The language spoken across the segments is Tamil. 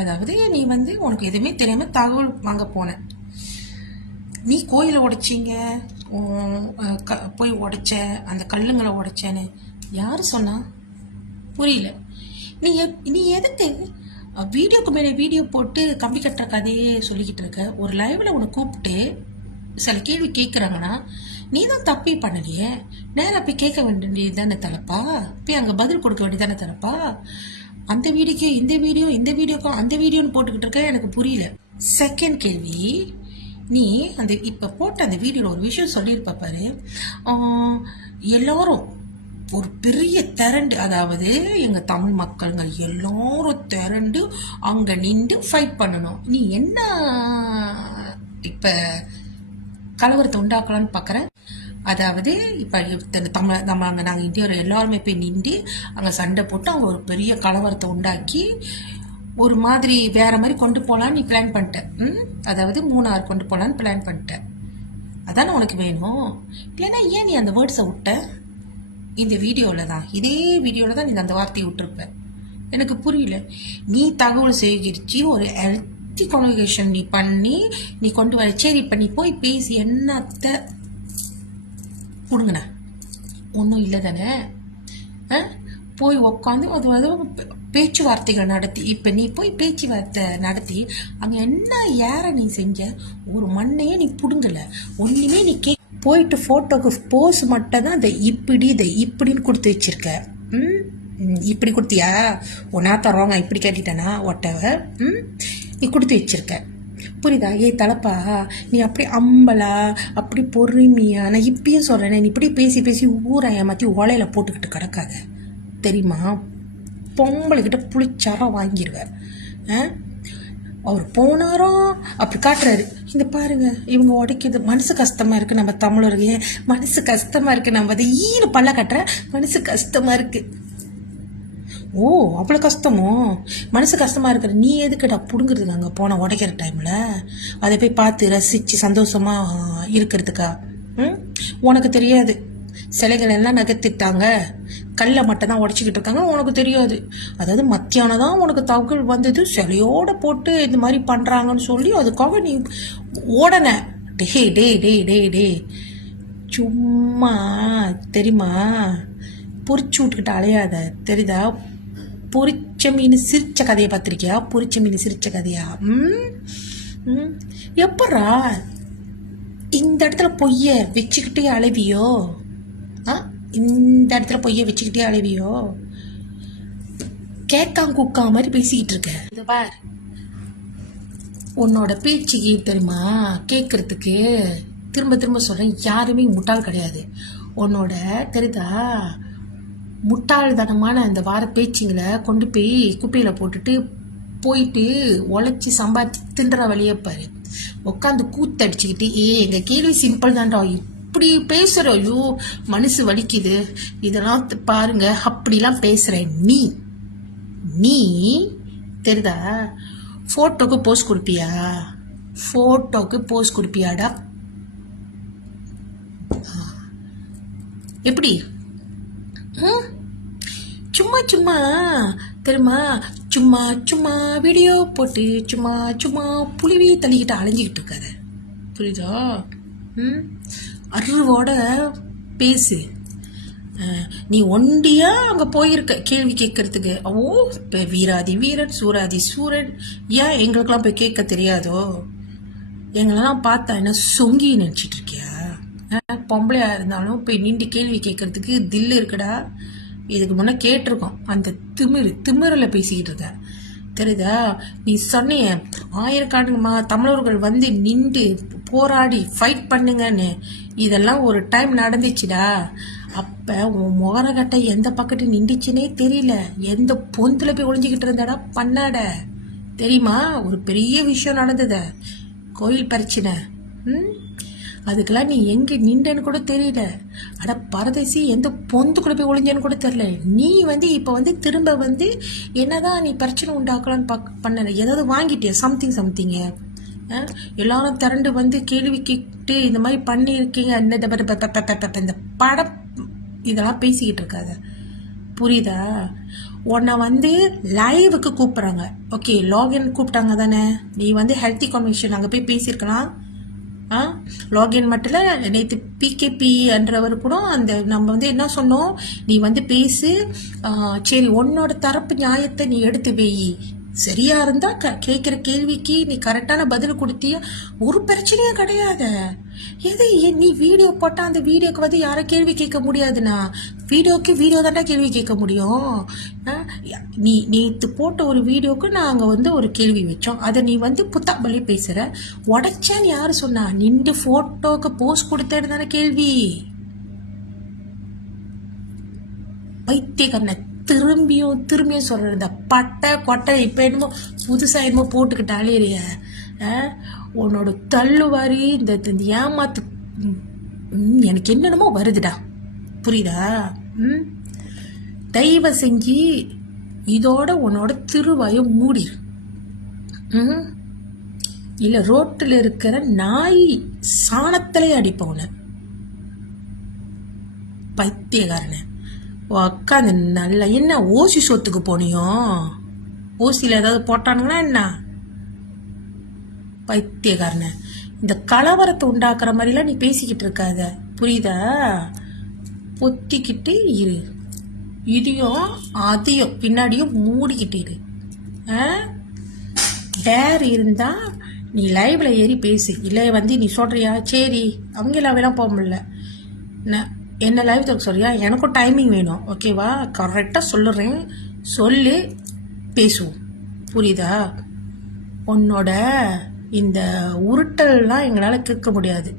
அதாவது நீ வந்து உனக்கு எதுவுமே தெரியாம தகவல் வாங்க போன. நீ கோயிலை உடைச்சிங்க, போய் உடைச்ச, அந்த கல்லுங்களை உடைச்சேன்னு யாரு சொன்னா? புரியல. நீ எதுக்கு வீடியோக்கு மேலே வீடியோ போட்டு கம்பி கட்டுற கதையே சொல்லிக்கிட்டு இருக்க? ஒரு லைவ்ல உன்னை கூப்பிட்டு சில கேள்வி கேட்குறாங்கன்னா நீ தான் தப்பே பண்ணலையே, நேராக போய் கேட்க வேண்டியது தானே தலப்பா, போய் அங்கே பதில் கொடுக்க வேண்டியதானே தலப்பா. அந்த வீடியோக்கு இந்த வீடியோ, இந்த வீடியோக்கும் அந்த வீடியோன்னு போட்டுக்கிட்டு இருக்க, எனக்கு புரியல. செகண்ட் கேள்வி, நீ அந்த இப்போ போட்ட அந்த வீடியோவில் ஒரு விஷயம் சொல்லியிருப்ப பாரு, எல்லாரும் ஒரு பெரிய திரண்டு, அதாவது எங்கள் தமிழ் மக்கள்கள் எல்லாரும் திரண்டு அங்கே நின்று ஃபைட் பண்ணணும். நீ என்ன இப்போ கலவரத்தை உண்டாக்கலான்னு பார்க்குறேன். அதாவது இப்போ நம்ம அங்கே நாங்கள் இந்தியாவில் எல்லாருமே போய் நின்று அங்கே சண்டை போட்டு அவங்க ஒரு பெரிய கலவரத்தை உண்டாக்கி ஒரு மாதிரி வேற மாதிரி கொண்டு போகலான்னு நீ பிளான் பண்ணிட்ட. அதாவது மூணாறு கொண்டு போகலான்னு பிளான் பண்ணிட்ட. அதானே உனக்கு வேணும்? இல்லைன்னா ஏன் நீ அந்த வேர்ட்ஸை விட்ட? இந்த வீடியோவில் தான், இதே வீடியோவில் தான் நீ அந்த வார்த்தையை விட்டுருப்ப. எனக்கு புரியல. நீ தகவல் சேகரித்து ஒரு ஹெல்த்தி கம்யூனிகேஷன் நீ பண்ணி நீ கொண்டு வர. சரி, இப்போ நீ போய் பேசி என்னத்தை கொடுங்கண்ணா? ஒன்றும் இல்லை தானே? போய் உக்காந்து அது பேச்சுவார்த்தைகள் நடத்தி, இப்போ நீ போய் பேச்சுவார்த்தை நடத்தி அங்கே என்ன யாரை நீ செஞ்ச? ஒரு மண்ணையே நீ பிடுங்கலை, ஒன்றுமே நீ போயிட்டு ஃபோட்டோக்கு போஸ் மட்டும் தான் இதை இப்படின்னு கொடுத்து வச்சிருக்க. இப்படி கொடுத்தியா? ஒன்றா தரோங்க இப்படி கேட்டுட்டேனா ஒட்டவ? நீ கொடுத்து வச்சிருக்க, புரியுதா? தலப்பா, நீ அப்படி அம்பலா அப்படி பொறுமையா, நான் இப்பயும் சொல்கிறேன், நீ இப்படி பேசி ஊரை ஏமாற்றி ஓலையில போட்டுக்கிட்டு கிடக்காத, தெரியுமா? பொம்பளைக்கிட்ட புளிச்சாரம் வாங்கிடுவேன். அவர் போனாரோ அப்படி காட்டுறாரு. இந்த பாருங்க, இவங்க உடைக்குது, மனசு கஷ்டமா இருக்கு. நம்ம தமிழருக்கு மனசு கஷ்டமா இருக்கு. நம்ம அதை பல்ல கட்டுற மனசு கஷ்டமா இருக்கு. ஓ, அவ்வளோ கஷ்டமோ? மனசு கஷ்டமா இருக்கிற நீ எதுக்குடா புடுங்கிறதுக்கு அங்கே போன உடைக்கிற டைம்ல அதை போய் பார்த்து ரசிச்சு சந்தோஷமா இருக்கிறதுக்கா? உனக்கு தெரியாது. சிலைகள் எல்லாம் நகர்த்திட்டாங்க, கல்லை மட்டும் தான் உடச்சிக்கிட்டு இருக்காங்க, உனக்கு தெரியாது. அதாவது மத்தியானம் தான் உனக்கு தகவல் வந்தது, சிலையோட போட்டு இந்த மாதிரி பண்றாங்கன்னு சொல்லி அதுக்காக நீ ஓடன. டே டே டே டே டே சும்மா தெரியுமா? பொறிச்சு விட்டுக்கிட்டு அலையாத, தெரியுதா? பொரிச்ச மீன் சிரிச்ச கதையை பார்த்திருக்கியா? பொரிச்ச மீன் சிரிச்ச கதையா? எப்படா இந்த இடத்துல பொய்ய வச்சுக்கிட்டே அழவியோ? இந்த இடத்துல பொய்ய வச்சுக்கிட்டே அழவியோ? கேட்காம கூக்கா மாதிரி பேசிக்கிட்டு இருக்க. இது பார், உன்னோட பேச்சுக்கு தெரியுமா கேட்கறதுக்கு திரும்ப திரும்ப சொல்றேன், யாருமே முட்டாள் கிடையாது. உன்னோட தெரியுதா முட்டாள்தனமான அந்த வார பேச்சுங்களை கொண்டு போய் குப்பையில போயிட்டு உழைச்சி சம்பாதிச்சு தின்ற வழியே பாரு. உட்காந்து கூத்தடிச்சுக்கிட்டு எங்க கேள்வி சிம்பிள் தான்டா, இப்படி பேசுற, ஐயோ மனசு வலிக்குது, இதெல்லாம் பாருங்க அப்படிலாம் பேசுற நீ தெரியுதா? போட்டோக்கு போஸ் கொடுப்பியா? போட்டோக்கு போஸ் கொடுப்பியாடா? எப்படி? சும்மா தெரியுமா? சும்மா வீடியோ போட்டு சும்மா புளிவி தள்ளிக்கிட்டு அலைஞ்சிக்கிட்டு இருக்காத, புரியுதா? அறிவோட பேசு. நீ ஒண்டியா அங்க போயிருக்க கேள்வி கேட்கறதுக்கு. இப்போ வீராதி வீரன் சூராதி சூரன், ஏன் எங்களுக்கெல்லாம் போய் கேட்க தெரியாதோ? எங்களெல்லாம் பார்த்தா என்ன சொங்கி நினைச்சிட்டு இருக்கியா? பொம்பளையா இருந்தாலும் போய் நின்று கேள்வி கேட்கறதுக்கு தில்லு இருக்குடா. இதுக்கு முன்னே கேட்டிருக்கோம். அந்த திமிரில் பேசிக்கிட்டு இருக்க, தெரியுதா? நீ சொன்னிய ஆயிரக்கணக்கான தமிழர்கள் வந்து நின்று போராடி ஃபைட் பண்ணுங்கன்னு, இதெல்லாம் ஒரு டைம் நடந்துச்சுடா. அப்ப உன் முகரகட்டை எந்த பக்கத்து நின்றுச்சுன்னே தெரியல, எந்த பொந்துல போய் ஒளிஞ்சுக்கிட்டு இருந்தாடா பண்ணாட, தெரியுமா? ஒரு பெரிய விஷயம் நடந்தது, கோயில் பிரச்சனை. அதுக்கெல்லாம் நீ எங்க நின்றன்னு கூட தெரியல. அட பரதேசி, எந்த பொந்து கூட போய் ஒளிஞ்சன்னு கூட தெரியல. நீ வந்து இப்ப வந்து திரும்ப வந்து என்னதான் நீ பிரச்சனை உண்டாக்கலான்னு பண்ண, ஏதாவது வாங்கிட்டிய சம்திங் எல்லாரும் திரண்டு வந்து கேள்வி கேட்டு இந்த மாதிரி பண்ணியிருக்கீங்க, இந்த படம் இதெல்லாம் பேசிக்கிட்டு இருக்காத, புரியுதா? உன்னை வந்து லைவுக்கு கூப்பிட்றாங்க. ஓகே, லாகின் கூப்பிட்டாங்க தானே? நீ வந்து ஹெல்த்தி கமிஷன் அங்கே போய் பேசியிருக்கலாம். லாகின் மட்டும் இல்லை, நேற்று பிகேபி என்றவர் கூட அந்த நம்ம வந்து என்ன சொன்னோம், நீ வந்து பேசு, சரி உன்னோட தரப்பு நியாயத்தை நீ எடுத்து வெயி, சரியா இருந்தா கேட்குற கேள்விக்கு நீ கரெக்டான பதில் கொடுத்திய, ஒரு பிரச்சனையும் கிடையாது. எது நீ வீடியோ போட்டால் அந்த வீடியோக்கு வந்து யாரும் கேள்வி கேட்க முடியாதுண்ணா. வீடியோ தாண்டா கேள்வி கேட்க முடியும். நீ நேற்று போட்ட ஒரு வீடியோக்கு நாங்கள் வந்து ஒரு கேள்வி வச்சோம், அதை நீ வந்து புத்தாம்பள்ளி பேசுகிற. உடைச்சேன்னு யார் சொன்னா? நின்று ஃபோட்டோக்கு போஸ்ட் கொடுத்தேன்னு தானே கேள்வி. பைத்தியக்காரனை திரும்பியும் சொல்ற, இந்த பட்டை கொட்டை இப்ப என்னமோ புதுசா என்னமோ போட்டுக்கிட்டாலே உன்னோட தள்ளுவாரி இந்த ஏமாத்து எனக்கு என்னென்னமோ வருதுடா, புரியுதா? தயவு செஞ்சு இதோட உன்னோட திருவாயை மூடிரு. இல்ல ரோட்டில் இருக்கிற நாய் சாணத்திலே அடிப்பவன, பைத்தியக்காரன. உக்காந்து நல்லா என்ன ஓசி சொத்துக்கு போனியோ? ஓசியில் ஏதாவது போட்டானுங்களா என்ன? பைத்தியக்காரன, இந்த கலவரத்தை உண்டாக்குற மாதிரிலாம் நீ பேசிக்கிட்டு இருக்காத, புரியுதா? பொத்திக்கிட்டு இரு, இதையும் அதையும் பின்னாடியும் மூடிக்கிட்டு இரு. டேர் இருந்தா நீ லைவ்ல ஏறி பேசு. இல்லை வந்து நீ சொல்றியா, சரி அவங்க எல்லாம் வேணா போக முடியல, என்ன லைவ் தர சொல்றியா? எனக்கும் டைமிங் வேணும், ஓகேவா? கரெக்டாக சொல்லுறேன், சொல்லி பேசுவோம், புரியுதா? உன்னோட இந்த உருட்டல்லாம் எங்களால் கேட்க முடியாது.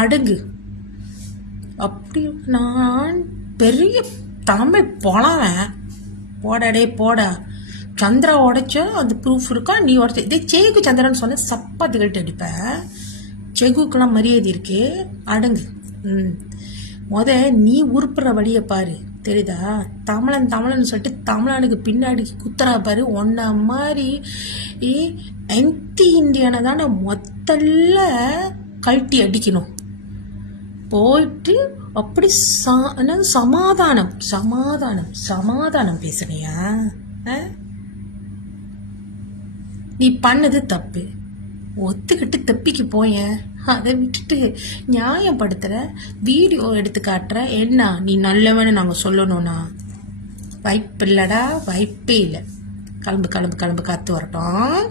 அடுங்கு. அப்படி நான் பெரிய தமிழ் போலாவேன். போடாடே போடா. சந்திரா உடைச்சோ அந்த ப்ரூஃப் இருக்கா? நீ உடச்ச இதே சேகு சந்திரன்னு சொன்ன சப்பாத்துக்கிட்டு அடிப்பேன். செகுக்கெல்லாம் மரியாதை இருக்கு, அடுங்கு. நீ உருப்புற வழியை பாரு, தெரியுதா? தமிழன் சொல்லிட்டு தமிழனுக்கு பின்னாடி குத்துறா பாரு. ஒன்ன மாதிரி இந்தியனை தானே மொத்தல்ல கழட்டி அடிக்கணும். போயிட்டு அப்படி சமாதானம் சமாதானம் சமாதானம் பேசுனியா? நீ பண்ணது தப்பு, ஒத்துக்கிட்டு தப்பிக்கு போயேன். அதை விட்டுட்டு நியாயப்படுத்துற, வீடியோ எடுத்து காட்டுற. என்ன நீ நல்லவன்னு நாங்கள் சொல்லணும்னா? வாய்ப்பு இல்லடா, வாய்ப்பே இல்லை. கிளம்பு கிளம்பு கிளம்பு, காத்து வரட்டும்.